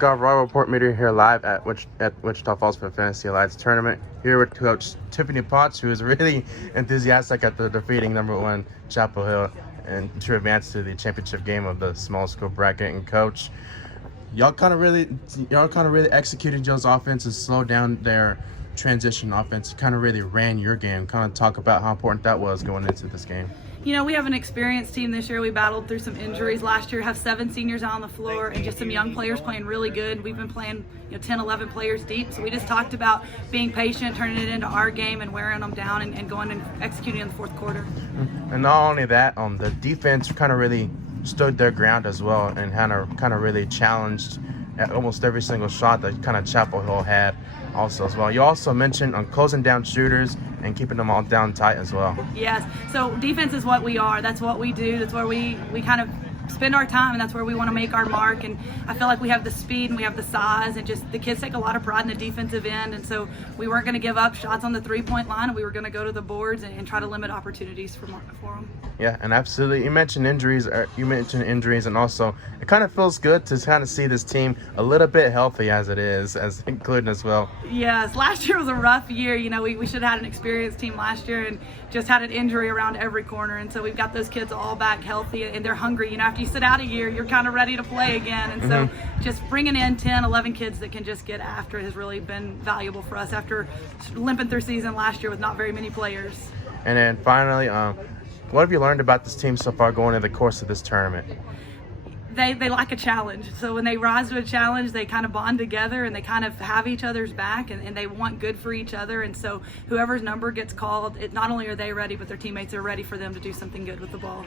got Royal Report Media here live at Wichita Falls for the Fantasy Alliance tournament. Here with Coach Tiffany Potts, who is really enthusiastic after defeating #1 Chapel Hill and to advance to the championship game of the small school bracket. And Coach, y'all kind of really executed Joe's offense and slowed down their transition offense. Kind of really ran your game. Kind of talk about how important that was going into this game. You know, we have an experienced team this year. We battled through some injuries last year, have 7 seniors out on the floor and just some young players playing really good. We've been playing 10, 11 players deep. So we just talked about being patient, turning it into our game and wearing them down and going and executing in the fourth quarter. And not only that, the defense kind of really stood their ground as well and kind of really challenged at almost every single shot that kind of Chapel Hill had also as well. You also mentioned on closing down shooters and keeping them all down tight as well. Yes, so defense is what we are. That's what we do. That's where we kind of spend our time, and that's where we want to make our mark. And I feel like we have the speed and we have the size, and just the kids take a lot of pride in the defensive end. And so we weren't going to give up shots on the 3-point line, and we were going to go to the boards and try to limit opportunities for them. Yeah, and absolutely. You mentioned injuries, and also it kind of feels good to kind of see this team a little bit healthy as it is, as including as well. Yes, last year was a rough year. We should have had an experienced team last year and just had an injury around every corner. And so we've got those kids all back healthy, and they're hungry. After you sit out a year, you're kind of ready to play again. And so just bringing in 10, 11 kids that can just get after it has really been valuable for us after limping through season last year with not very many players. And then finally, what have you learned about this team so far going in the course of this tournament? They like a challenge. So when they rise to a challenge, they kind of bond together and they kind of have each other's back, and they want good for each other. And so whoever's number gets called, not only are they ready, but their teammates are ready for them to do something good with the ball.